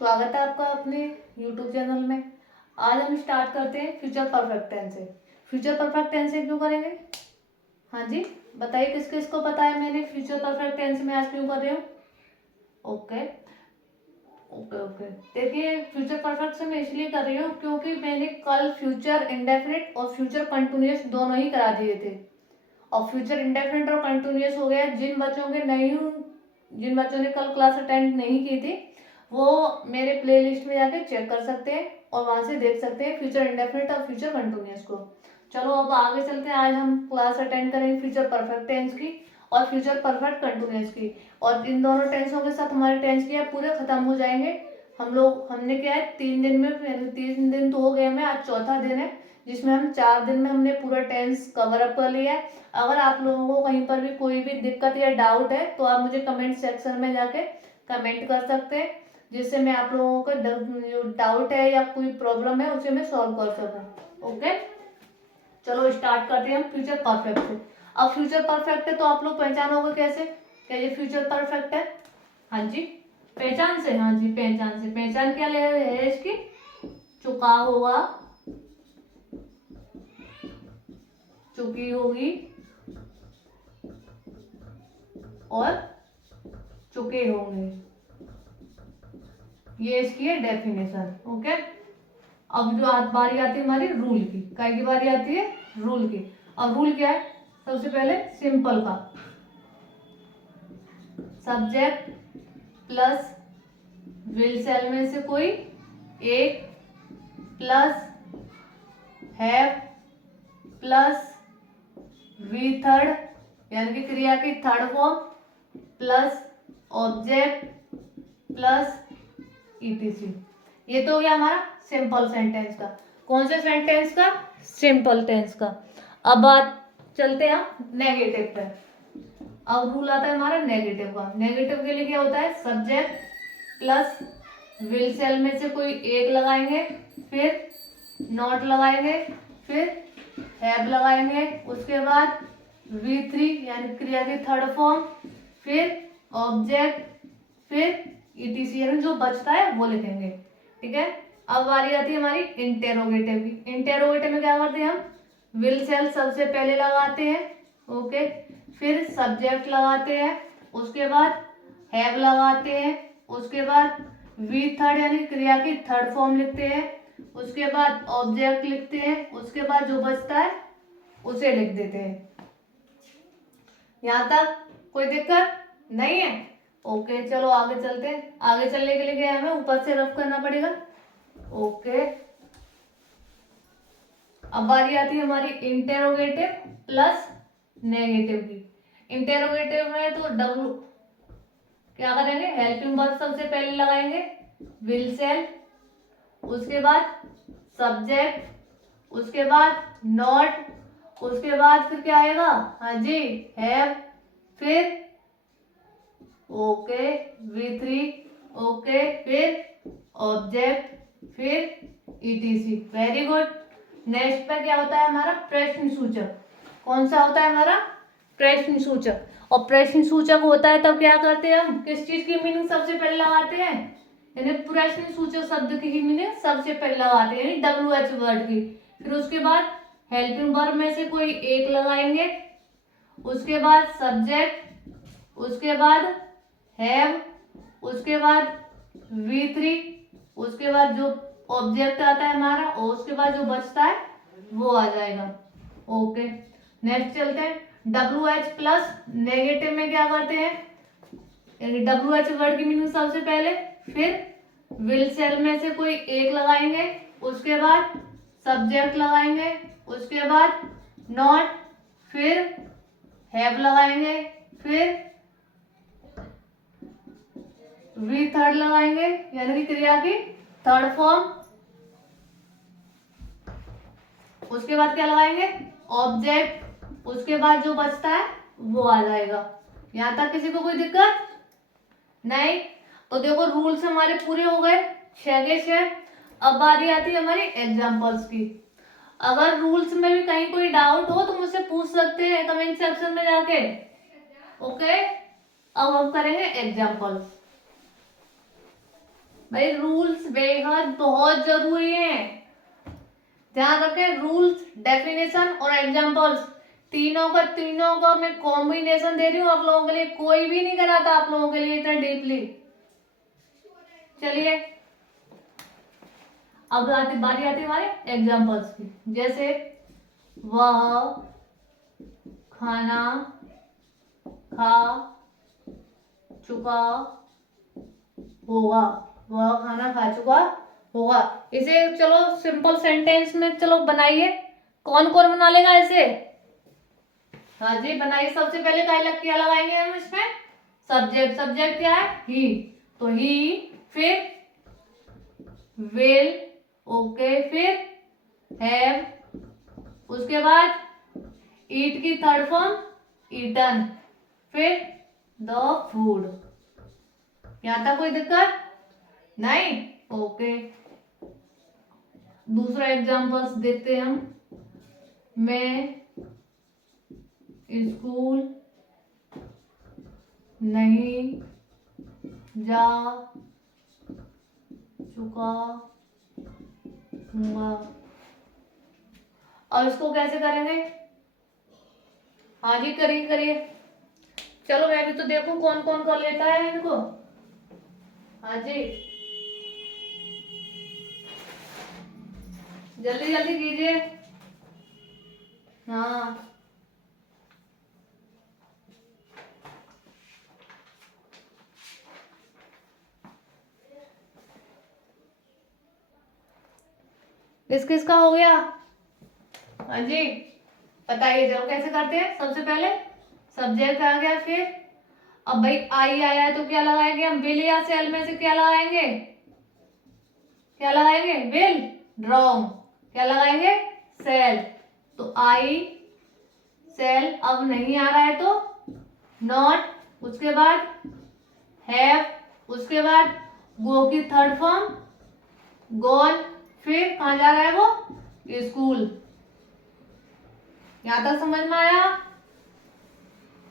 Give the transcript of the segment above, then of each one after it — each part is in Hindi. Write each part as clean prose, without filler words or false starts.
स्वागत है आपका अपने YouTube चैनल में। आज हम स्टार्ट करते हैं फ्यूचर परफेक्ट टेंस से। फ्यूचर परफेक्ट टेंस से क्यों करेंगे? हाँ जी, बताइए किस किस को पता है मैंने फ्यूचर परफेक्ट टेंस में आज क्यों कर रही हूँ। ओके ओके ओके देखिए, फ्यूचर परफेक्ट से मैं इसलिए कर रही हूँ क्योंकि मैंने कल फ्यूचर इंडेफिनिट और फ्यूचर कंटिन्यूअस दोनों ही करा दिए थे। और फ्यूचर इंडेफिनिट और कंटिन्यूअस हो गया। जिन बच्चों ने कल क्लास अटेंड नहीं की थी वो मेरे प्लेलिस्ट में जाके चेक कर सकते हैं और वहां से देख सकते हैं फ्यूचर इंडेफिनिट और फ्यूचर कंटिन्यूअस को। चलो अब आगे चलते हैं। आज हम क्लास अटेंड करेंगे फ्यूचर परफेक्ट टेंस की और फ्यूचर परफेक्ट कंटिन्यूअस की। और इन दोनों टेंसों के साथ हमारे टेंस के पूरे खत्म हो जाएंगे। हमने क्या है 3 दिन में 3 दिन तो हो गए हमें, आज चौथा दिन है जिसमें हम 4 दिन में हमने पूरा टेंस कवर अप कर लिया है। अगर आप लोगों को कहीं पर भी कोई भी दिक्कत या डाउट है तो आप मुझे कमेंट सेक्शन में जाके कमेंट कर सकते हैं, जिससे मैं आप लोगों का जो डाउट है या कोई प्रॉब्लम है उसे मैं सॉल्व कर सकूं। ओके, चलो स्टार्ट करते हैं हम फ्यूचर परफेक्ट से। अब फ्यूचर परफेक्ट है तो आप लोग पहचानोगे कैसे क्या ये फ्यूचर परफेक्ट है? हाँ जी, पहचान से। हाँ जी, पहचान से। पहचान क्या ले है इसकी? चुका हुआ, चुकी होगी और चुके होंगे, ये इसकी है डेफिनेशन। ओके, अब जो बारी आती है हमारी रूल की। काय की बारी आती है? रूल की। और रूल क्या है? सबसे पहले सिंपल का सब्जेक्ट प्लस विल सेल में से कोई एक plus have plus V third यानी कि क्रिया की third form plus object plus etc. ये तो हो गया हमारा सिंपल सेंटेंस का। कौन से सेंटेंस का? सिंपल टेंस का। अब बात चलते हैं हम नेगेटिव पे। अब रूल आता है हमारा नेगेटिव का। नेगेटिव के लिए क्या होता है? सब्जेक्ट प्लस विल सेल में से कोई एक लगाएंगे, फिर नॉट लगाएंगे, फिर हैव लगाएंगे, उसके बाद V3 यानी क्रिया की थर्ड फॉर्म, फिर ऑब्जेक्ट, फिर ईटीसी यानी जो बचता है वो लिखेंगे। ठीक है, अब बारी आती है हमारी इंटेरोगेटिव की। इंटेरोगेटिव में क्या करते हैं हम? विल सेल सबसे पहले लगाते हैं, ओके, फिर सब्जेक्ट लगाते हैं, उसके बाद हैव लगाते हैं, उसके बाद वी थर्ड यानी क्रिया की थर्ड फॉर्म लिखते हैं, उसके बाद ऑब्जेक्ट लिखते हैं, उसके बाद जो बचता है उसे लिख देते हैं। यहां तक कोई दिक्कत नहीं है? ओके, चलो आगे चलते हैं। आगे चलने के लिए क्या है? हमें ऊपर से रफ करना पड़ेगा। ओके, अब बारी आती है हमारी इंटेरोगेटिव प्लस नेगेटिव की। इंटेरोगेटिव में तो डब्लू क्या करेंगे? हेल्पिंग वर्ब सबसे पहले लगाएंगे, विल सेल, उसके बाद सब्जेक्ट, उसके बाद नॉट, उसके बाद फिर क्या आएगा? हाँ जी, हैव, फिर ओके V3, ओके, फिर ऑब्जेक्ट, फिर ईटीसी। Very good. नेक्स्ट पे क्या होता है हमारा? प्रश्न सूचक। कौन सा होता है हमारा? प्रश्न सूचक। और प्रश्न सूचक होता है तब क्या करते हैं हम? किस चीज की मीनिंग सबसे पहले लगाते हैं? यानी प्रश्न सूचक शब्द की मीनिंग सबसे पहले लगाते हैं, यानी WH वर्ड की। फिर उसके बाद हेल्पिंग वर्ब में से कोई एक लगाएंगे, उसके बाद सब्जेक्ट, उसके बाद हैव, उसके बाद V3, उसके बाद जो ऑब्जेक्ट आता है हमारा और उसके बाद जो बचता है वो आ जाएगा। ओके, नेक्स्ट चलते हैं। WH प्लस नेगेटिव में क्या करते हैं? यानी WH वर्ड की मीनिंग सबसे पहले, फिर विल सेल में से कोई एक लगाएंगे, उसके बाद सब्जेक्ट लगाएंगे, उसके बाद नॉट, फिर हैव लगाएंगे, फिर वी थर्ड लगाएंगे यानी कि क्रिया की थर्ड फॉर्म, उसके बाद क्या लगाएंगे? ऑब्जेक्ट, उसके बाद जो बचता है वो आ जाएगा। यहां तक किसी को कोई दिक्कत नहीं? तो देखो रूल्स हमारे पूरे हो गए 6 के 6। अब बारी आती है हमारी एग्जांपल्स की। अगर रूल्स में भी कहीं कोई डाउट हो तो मुझसे पूछ सकते हैं कमेंट सेक्शन में जाके। ओके, अब हम करेंगे एग्जांपल्स। भाई रूल्स बेहद बहुत जरूरी हैं, ध्यान रखें। रूल्स, डेफिनेशन और एग्जांपल्स, तीनों का मैं कॉम्बिनेशन दे रही हूँ आप लोगों के लिए, कोई भी नहीं कराता आप लोगों के लिए इतना डीपली। चलिए अब बारी आती है हमारे एग्जांपल्स की। जैसे वह खाना खा चुका होगा, वह खाना खा चुका होगा। इसे चलो सिंपल सेंटेंस में चलो बनाइए, कौन कौन बना लेगा इसे? हाँ जी बनाइए। सबसे पहले क्या लगाएंगे हम इसमें? सब्जेक्ट। सब्जेक्ट क्या है? ही। तो ही, फिर विल, ओके, फिर हैव, उसके बाद ईट की थर्ड फॉर्म ईटन, फिर द फूड। यहां तक कोई दिक्कत नहीं? ओके। दूसरा एग्जांपल्स देखते हैं हम। मैं स्कूल नहीं जा चुका हूँ। और इसको कैसे करेंगे? हाँ जी करिए करिए। चलो मैं भी तो देखूं कौन कौन कर लेता है इनको। हाँ जी जल्दी जल्दी कीजिए। हाँ किस किस का हो गया? हाँ जी बताइए चलो कैसे करते हैं। सबसे पहले सब्जेक्ट आ गया, फिर अब भाई आई आया है तो क्या लगाएंगे हम? विल या सेल में से क्या लगाएंगे? क्या लगाएंगे? विल। रॉन्ग। क्या लगाएंगे? सेल। तो आई सेल अब नहीं आ रहा है तो नॉट, उसके बाद हैव, उसके बाद गो की थर्ड फॉर्म गॉन, फिर कहाँ जा रहा है वो? स्कूल। यहां तक समझ में आया?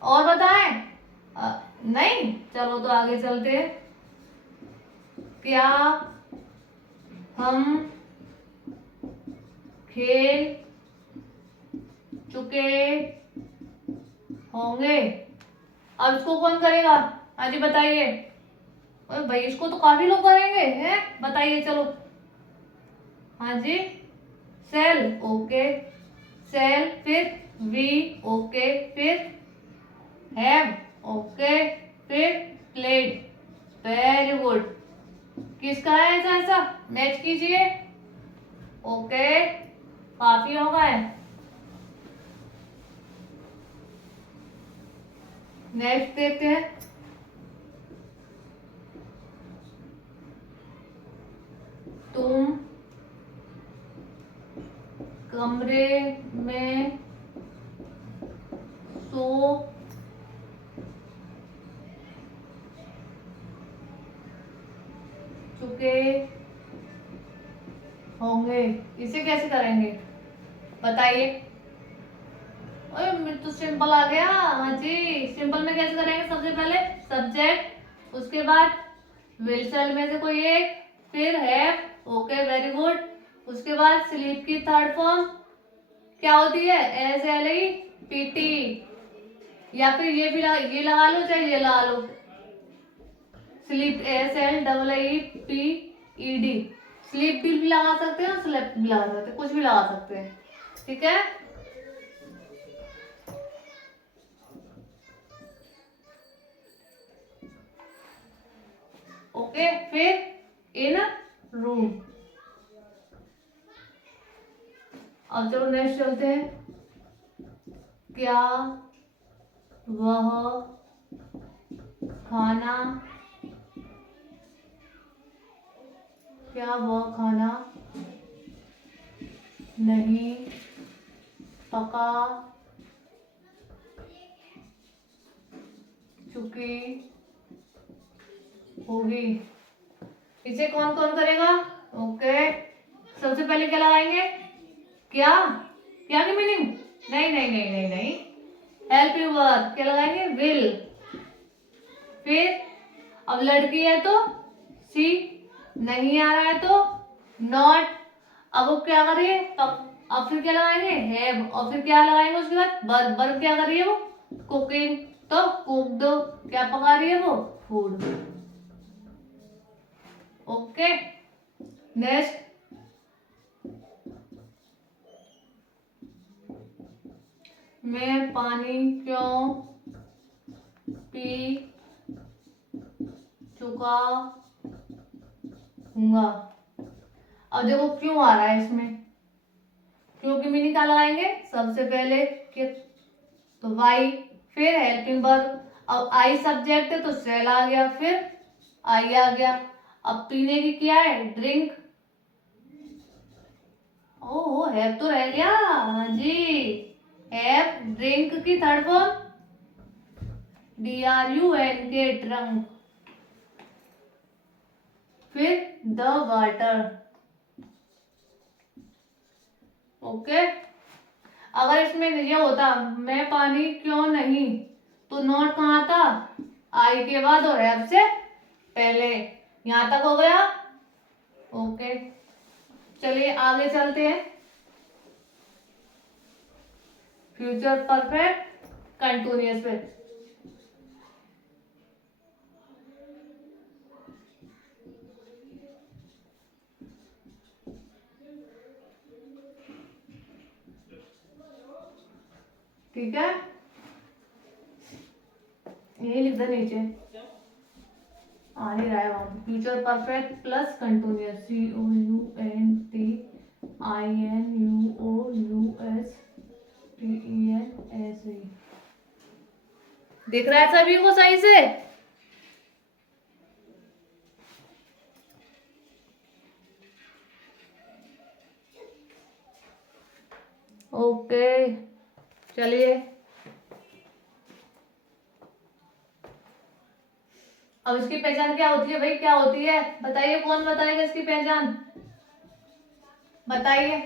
और बताएं? नहीं? चलो तो आगे चलते हैं। क्या हम खेल चुके होंगे? अब इसको कौन करेगा? हाँ जी बताइए। अरे भाई इसको तो काफी लोग करेंगे हैं, बताइए चलो। हाँ जी सेल, ओके, सेल, फिर वी, ओके, फिर हैव, ओके, फिर प्लेड, वेरी गुड। किसका है ऐसा? ऐसा मैच कीजिए। ओके काफी हो गए। नेक्स्ट देखते हैं। तुम कमरे में सो चुके होंगे। इसे कैसे करेंगे बताइए? ओए मेरे तो सिंपल आ गया। हाँ जी सिंपल में कैसे करेंगे? सबसे पहले सब्जेक्ट, उसके बाद विल सेल में से कोई एक, फिर हैव, ओके वेरी गुड, उसके बाद स्लीप की थर्ड फॉर्म क्या होती है? S L E P T, या फिर ये भी ये लगा लो चाहे ये लगा लो, sleep S L double E P E D. Sleep भी लगा सकते हैं और स्लेप भी लगा सकते हैं, कुछ भी लगा सकते हैं, ठीक है। ओके फिर इन रूम। अब चलो नेक्स्ट चलते हैं। क्या वह खाना क्या वह खाना नहीं पका चुकी होगी? इसे कौन कौन करेगा? ओके सबसे पहले क्या लगाएंगे? क्या? क्या की मीनिंग? नहीं नहीं नहीं नहीं नहीं, हेल्प यू वर्क। क्या लगाएंगे? विल। फिर अब लड़की है तो सी, नहीं आ रहा है तो नॉट। अब वो क्या कर रही है, अब फिर क्या लगाएंगे, हैव, और फिर क्या लगाएंगे उसके बाद वर्ब। वर्ब क्या कर रही है वो, कुकिंग, तो कुक दो, क्या पका रही है वो, फूड। ओके, नेक्स्ट, मैं पानी क्यों पी चुका हूँगा। अब देखो क्यों आ रहा है इसमें, क्यों की मीनिंग क्या लगाएंगे, सबसे पहले कि तो वाई, फिर हेल्पिंग वर्ब। अब आई सब्जेक्ट है तो सेल आ गया, फिर आई आ गया। अब पीने की क्या है, ड्रिंक। ओहो, हैव तो रह गया, हाँ जी, हैव। ड्रिंक की थर्ड फॉर्म DRUNK, ड्रंक। फिर द वाटर। ओके, अगर इसमें ये होता मैं पानी क्यों नहीं, तो नॉट कहाँ था, आई के बाद और हैव से पहले। यहां तक हो गया। ओके, चलिए आगे चलते हैं। फ्यूचर परफेक्ट कंटिन्यूअस पे। ठीक है, यही लिख दे नीचे, आ नहीं रहा है वहां। Future perfect plus continuous, COUNTINUOUSTENSE। दिख रहा है सभी को सही से। ओके, चलिए अब इसकी पहचान क्या होती है भाई, क्या होती है बताइए, कौन बताएगा इसकी पहचान, बताइए।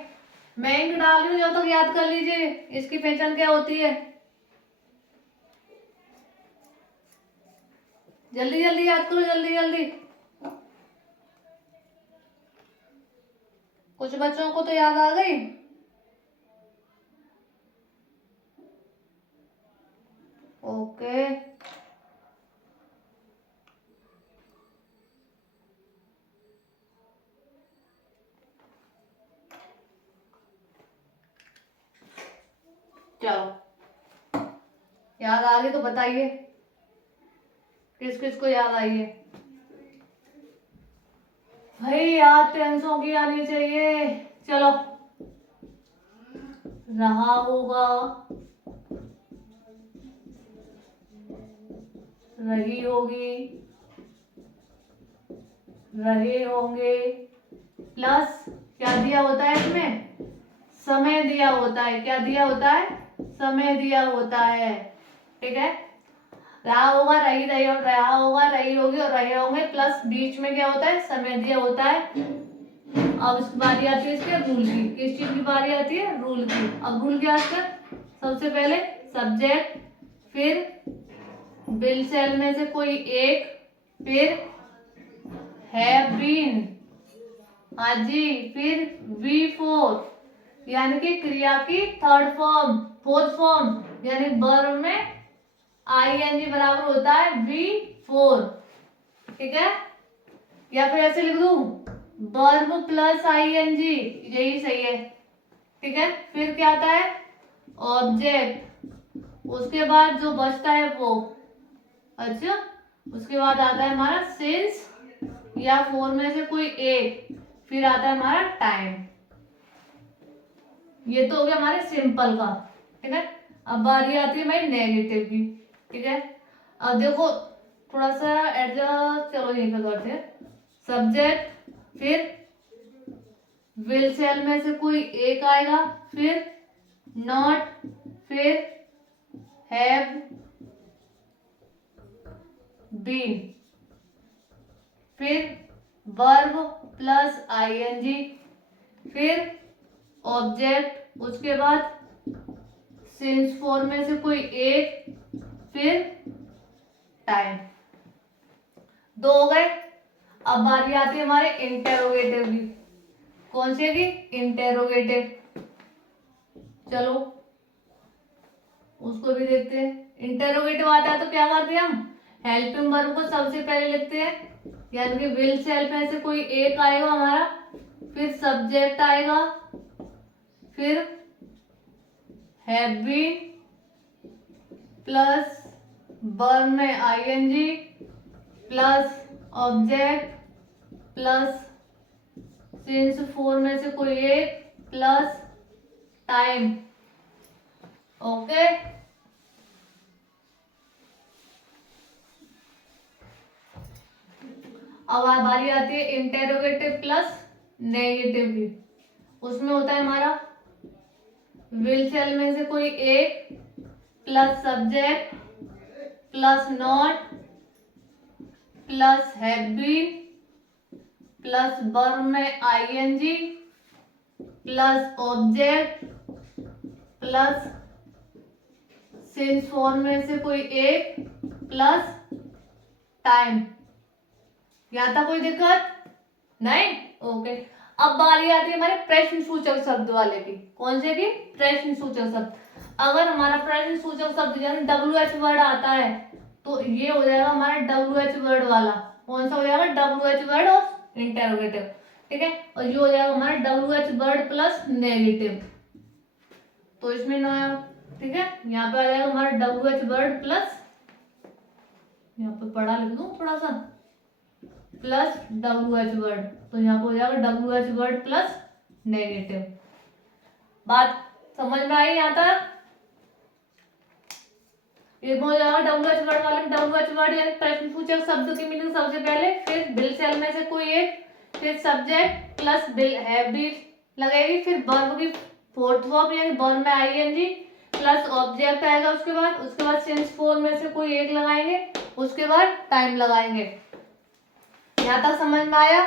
मैं इंक डाल रही हूँ, जब तक याद कर लीजिए इसकी पहचान क्या होती है। जल्दी जल्दी याद करो, जल्दी जल्दी। कुछ बच्चों को तो याद आ गई। ओके, चलो याद आ गई तो बताइए किस किस को याद आई है। भाई याद टेंसों की आनी चाहिए। चलो, रहा होगा, रही होगी, रहे होंगे, प्लस क्या दिया होता है इसमें, समय दिया होता है। क्या दिया होता है, समय दिया होता है। ठीक है, रहा होगा, रही रही, और रहा होगा, रही होगी, और रहे होंगे, प्लस बीच में क्या होता है, समय दिया होता है। अब इसकी बारी आती है इसके रूल की, किस चीज की बारी आती है, रूल की। अब रूल क्या है, सबसे पहले सब्जेक्ट, फिर बिल सेल में से कोई एक, फिर हैव बीन, हाँ जी, फिर वी फोर यानी कि क्रिया की थर्ड फॉर्म, फोर्थ फॉर्म, यानी वर्ब में ING बराबर होता है V4। ठीक है, या फिर ऐसे लिख दूं वर्ब प्लस ING, यही सही है। ठीक है, फिर क्या आता है, ऑब्जेक्ट, उसके बाद जो बचता है वो, अच्छा, उसके बाद आता है हमारा सिंस या फोर में से कोई एक, फिर आता है हमारा टाइम। ये तो हो गया हमारे सिंपल का। ठीक है, अब बारी आती है भाई नेगेटिव की। ठीक है, अब देखो थोड़ा सा एडजस्ट, चलो यहीं पे करते हैं। सब्जेक्ट, फिर विल सेल में से कोई एक आएगा, फिर नॉट, फिर हैव बीन, फिर वर्ब प्लस ING, फिर ऑब्जेक्ट, उसके बाद सिंस फोर में से कोई एक, फिर टाइम। दो हो गए। अब बारी आती है हमारे इंटेरोगेटिव की। कौन से की? इंटेरोगेटिव। चलो उसको भी देखते हैं। इंटेरोगेटिव आता है तो क्या करते हैं हम? हेल्पिंग वर्ब को सबसे पहले लिखते हैं, यानी कि विल से हेल्प में से कोई एक आएगा हमारा, फिर सब्जेक्ट आएगा, फिर हैव बीन प्लस वर्ब में ING plus object plus since for में से कोई एक प्लस टाइम। ओके, अब बारी आती है इंटेरोगेटिव प्लस नेगेटिव की। उसमें होता है हमारा विल सेल में से कोई एक plus subject plus not plus have been plus verb में ING plus object plus since for में से कोई एक प्लस टाइम। यहाँ तक कोई दिक्कत नहीं? ओके, अब बारी आती है हमारे प्रश्न सूचक शब्द वाले की। कौन से की? प्रश्न सूचक शब्द। अगर हमारा प्रश्न सूचक शब्द यानी WH वर्ड आता है तो ये हो जाएगा हमारा WH वर्ड वाला। कौन सा हो जाएगा? WH वर्ड और इंटेरोगेटिव। ठीक है, और ये हो जाएगा हमारा WH वर्ड प्लस नेगेटिव। तो इसमें नो, ठीक है, यहाँ पे आ जाएगा हमारा WH वर्ड प्लस, यहाँ पे पढ़ा लिख दूं थोड़ा सा, प्लस WH वर्ड। तो यहाँ पे हो जाएगा WH वर्ड प्लस नेगेटिव। बात समझ में आई यहाँ तक? ये हो जाएगा WH वर्ड वाले में WH वर्ड यानी प्रश्नसूचक शब्द की मीनिंग सबसे पहले, फिर विल सेल में से कोई एक, फिर subject plus will have been लगेगी, फिर वर्ब की फोर्थ फॉर्म यानी वर्ब में आईएनजी प्लस ऑब्जेक्ट आएगा, उसके बाद सिंस फोर में से कोई एक लगाएंगे, उसके बाद टाइम लगाएंगे। यहाँ तक समझ में आया?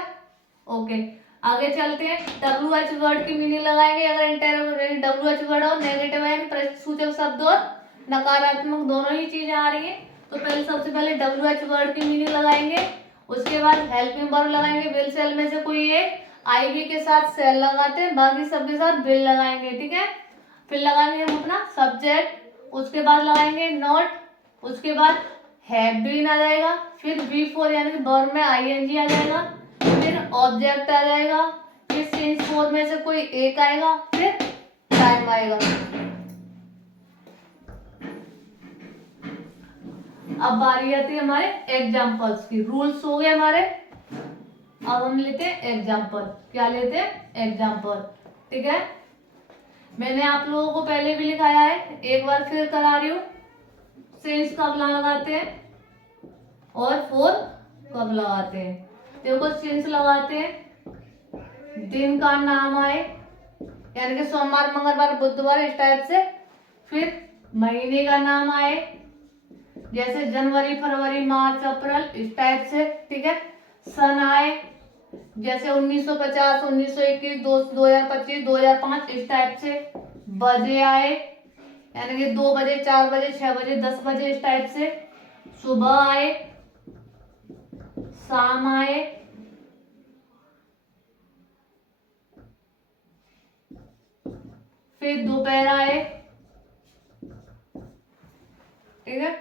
ओके, आगे चलते हैं। WH वर्ड की मीनिंग लगाएंगे। अगर इंटेरोगेटिव WH वर्ड और नेगेटिव है प्रश्नसूचक शब्द और नकारात्मक दोनों ही चीजें आ रही हैं, तो पहले सबसे पहले WH वर्ड की मीनिंग लगाएंगे, उसके बाद हेल्पिंग वर्ब लगाएंगे, विल सेल में से कोई एक, आईवी के साथ सेल लगाते हैं, बाकी सबके साथ विल लगाएंगे। ठीक है, फिर लगाएंगे हम अपना सब्जेक्ट, उसके बाद लगाएंगे नॉट, उसके बाद हैव बीन आ जाएगा, फिर V4 यानी कि वर्ब में आईएनजी आ जाएगा, फिर ऑब्जेक्ट आ जाएगा, फिर सिंस फोर में से कोई एक आएगा, फिर टाइम आएगा। अब बारी आती है हमारे एग्जाम्पल्स की। रूल्स हो गए हमारे, अब हम लेते हैं एग्जाम्पल। क्या लेते हैं? एग्जाम्पल। ठीक है, मैंने आप लोगों को पहले भी लिखाया है, एक बार फिर करा रही हूँ। सिंस कब लगाते हैं और फोर कब लगाते हैं? देखो, सिंस लगाते हैं दिन का नाम आए, यानी कि सोमवार मंगलवार बुधवार इस टाइप से, फिर महीने का नाम आए जैसे जनवरी फरवरी मार्च अप्रैल इस टाइप से। ठीक है, सन आए जैसे 1950 1921 2025 2005 इस टाइप से। बजे आए यानी कि 2 बजे 4 बजे 6 बजे 10 बजे इस टाइप से। सुबह आए, शाम आए, फिर दोपहर आए। ठीक है,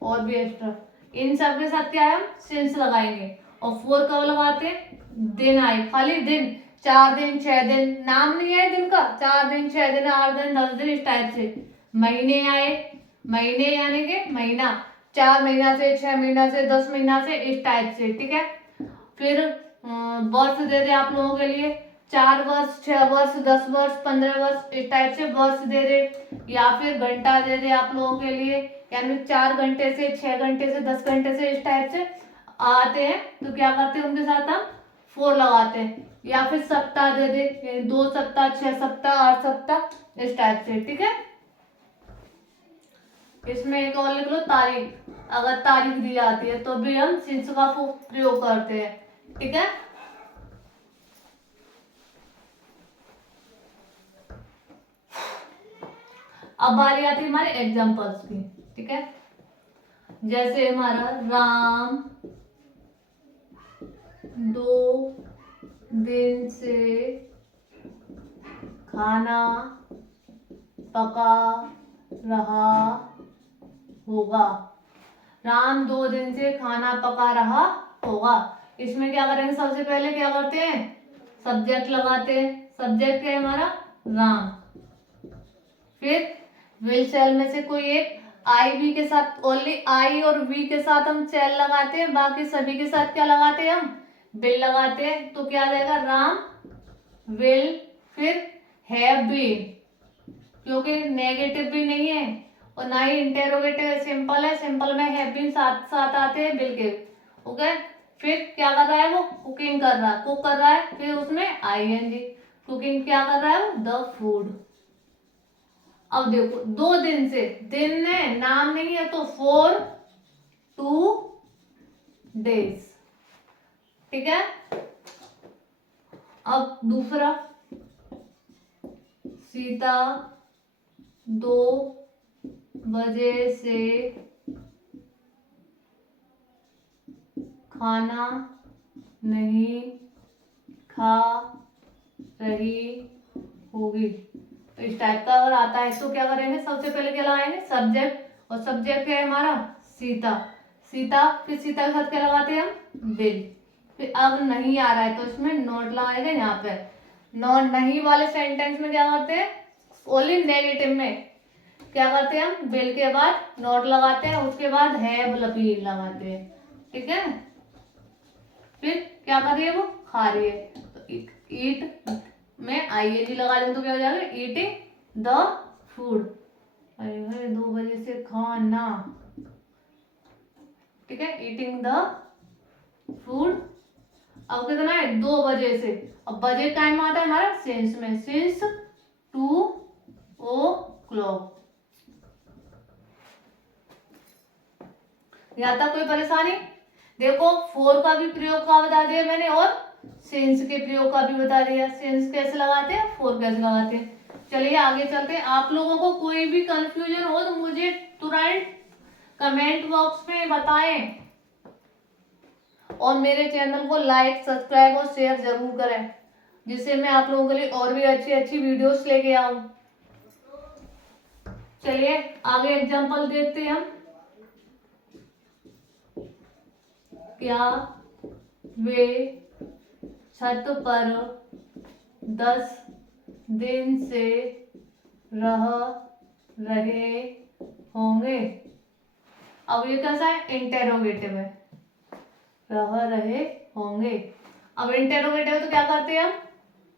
और भी एक्स्ट्रा इन सब के साथ क्या है, हम सिंस लगाएंगे। और फोर कब लगाते हैं? दिन आए, खाली दिन, 4 दिन 6 दिन, नाम नहीं है दिन का, 4 दिन 6 दिन 8 दिन 10 दिन इस टाइप से। महीने आए, महीने यानी कि महीना, 4 महीना से 6 महीना से 10 महीना से इस टाइप से। ठीक है, फिर वर्ष दे दे आप लोगों के लिए, 4 वर्ष 6 वर्ष 10 वर्ष 15 वर्ष इस टाइप से वर्ष दे दे, या फिर घंटा दे दे आप लोगों के लिए, यानी 4 घंटे से 6 घंटे से 10 घंटे से इस टाइप से आते हैं, तो क्या करते हैं उनके साथ हम फोर लगाते हैं। या फिर सप्ताह दे दे, 2 सप्ताह 6 सप्ताह 8 सप्ताह इस टाइप से। ठीक है, इसमें एक और लिख लो तारीख, अगर तारीख दी जाती है तो भी हम सिंस का प्रयोग करते हैं। ठीक है, अब बारी आती है हमारे एग्जाम्पल्स की। ठीक है, जैसे हमारा राम 2 दिन से खाना पका रहा होगा। राम 2 दिन से खाना पका रहा होगा। इसमें क्या करेंगे, सबसे पहले क्या करते हैं, सब्जेक्ट लगाते हैं। सब्जेक्ट क्या है हमारा, राम। फिर विल शैल में से कोई एक, आई वी के साथ, ओनली आई और वी के साथ हम शैल लगाते हैं, बाकी सभी के साथ क्या लगाते हैं, हम विल लगाते हैं। तो क्या आ जाएगा, राम विल, फिर हैव बीन, क्योंकि नेगेटिव भी नहीं है और ना ही इंटेरोगेटिव है, सिंपल है। सिंपल में हैव बीन साथ साथ आते हैं बिल के। ओके, फिर क्या कर रहा है, वो कुकिंग कर रहा है, कुक कर रहा है, फिर उसमें आईएनजी, कुकिंग क्या कर रहा है वो, द फूड। अब देखो 2 दिन से, दिन है नाम नहीं है तो 4 2 days, ठीक है। अब दूसरा, सीता 2 बजे से खाना नहीं खा रही होगी। तो इस टाइप का अगर आता है तो क्या करेंगे, सबसे पहले क्या लगाएंगे, सब्जेक्ट, और सब्जेक्ट है हमारा सीता। सीता, फिर सीता के साथ क्या लगाते हैं हम, बिल। फिर अब नहीं आ रहा है तो इसमें नॉट लगाएंगे यहाँ पे। नॉट नहीं वाले सेंटेंस में क्या करते हैं, ओनली नेगेटिव में क्या करते हैं हम, बिल के बाद नॉट लगाते हैं, उसके बाद हैव लगाते हैं, ठीक है। फिर क्या कर रही है वो, खा रही है, तो ईट में आईएनजी लगा देंगे तो क्या हो जाएगा, ईटिंग द फूड। अरे 2 बजे से खाना, ठीक है, ईटिंग द फूड। अब कितना है, 2 बजे से। अब बजे टाइम आता है हमारा सिंस में, सिंस 2 o'clock। यहाँ तक कोई परेशानी, देखो 4 का भी प्रयोग का बता दिया मैंने और सिंस के प्रयोग का भी बता दिया। सिंस कैसे लगाते हैं, 4 कैसे लगाते हैं। चलिए आगे चलते हैं। आप लोगों को कोई भी कंफ्यूजन हो तो मुझे तुरंत कमेंट बॉक्स में बताएं और मेरे चैनल को लाइक, सब्सक्राइब और शेयर जरूर करें, जिससे मैं आप लोगों के लिए और भी अच्छी अच्छी वीडियोस लेके आऊं। चलिए आगे एग्जांपल देखते हैं हम। क्या वे छत पर 10 दिन से रह रहे होंगे। अब ये कैसा है, इंटेरोगेटिव है, रह रहे होंगे। अब इंटेरोगेटिव है तो क्या करते हैं हम,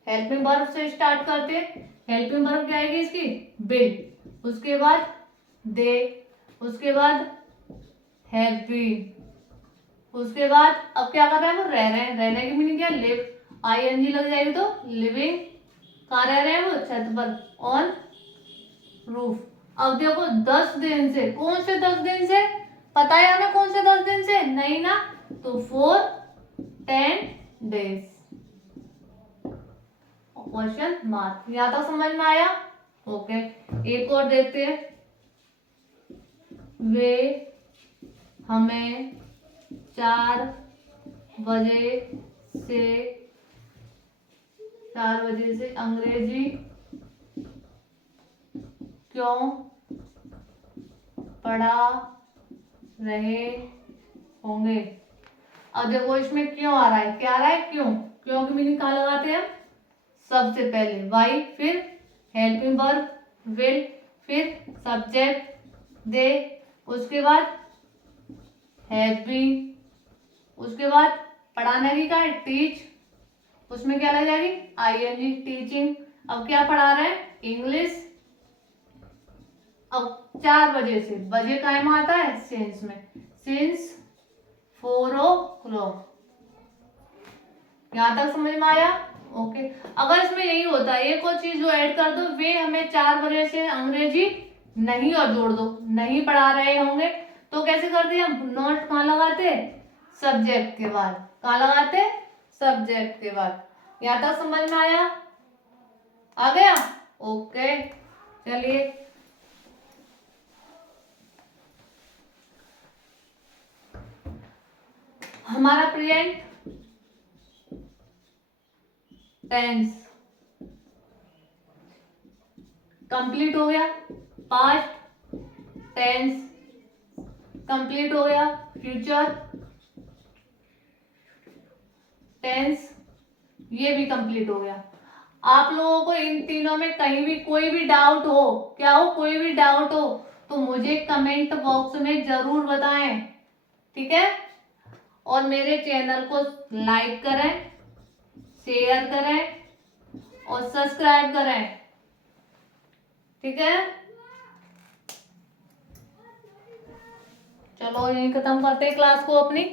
हेल्पिंग वर्ब से स्टार्ट करते हैं। हेल्पिंग वर्ब क्या आएगी इसकी, बिल, उसके बाद दे, उसके बाद हैव बीन, उसके बाद अब क्या कर रहे हैं वो, रह रहे हैं। रहने की मीनिंग क्या, लिव, आईएनजी लग जाएगी तो लिविंग। कहाँ रह रहे हैं वो, छत पर, ऑन रूफ। अब देखो 10 दिन से, कौन से 10 दिन से, पता है हमें कौन से 10 दिन से, नहीं ना, तो 4 10 days, क्वेश्चन मार्क। यहां तक समझ में आया, ओके। एक और देखते हैं। वे हमें 4 बजे से 4 बजे से अंग्रेजी क्यों पढ़ा रहे होंगे। अब देखो इसमें क्यों आ रहा है, क्या आ रहा है, क्यों। क्यों की मीनिंग कहाँ लगाते हैं हम, सबसे पहले वाई, फिर हेल्पिंग वर्ब विल, फिर सब्जेक्ट दे, उसके बाद हैव बीन, उसके बाद पढ़ाने की का है, टीच, उसमें क्या लग जाएगी, आईएनजी, टीचिंग। अब क्या पढ़ा रहे हैं, इंग्लिश। अब 4 बजे से, बजे कायम आता है सिंस में, सिंस 4 o'clock। यहां तक समझ में आया, ओके। अगर इसमें यही होता है, एक और चीज जो ऐड कर दो, वे हमें 4 बजे से अंग्रेजी नहीं और जोड़ दो, नहीं पढ़ा रहे होंगे, तो कैसे करते हम, नॉट कहाँ लगाते, सब्जेक्ट के बाद, कहाँ लगाते, सब्जेक्ट के बाद। यहां तक समझ में आया, आ गया, ओके। चलिए हमारा प्रेजेंट टेंस। कंप्लीट हो गया। पास्ट टेंस कंप्लीट हो गया। फ्यूचर टेंस ये भी कंप्लीट हो गया। आप लोगों को इन तीनों में कहीं भी कोई भी डाउट हो, क्या हो, कोई भी डाउट हो तो मुझे कमेंट बॉक्स में जरूर बताएं, ठीक है। और मेरे चैनल को लाइक करें, शेयर करें और सब्सक्राइब करें, ठीक है। चलो यहीं खत्म करते हैं क्लास को अपनी।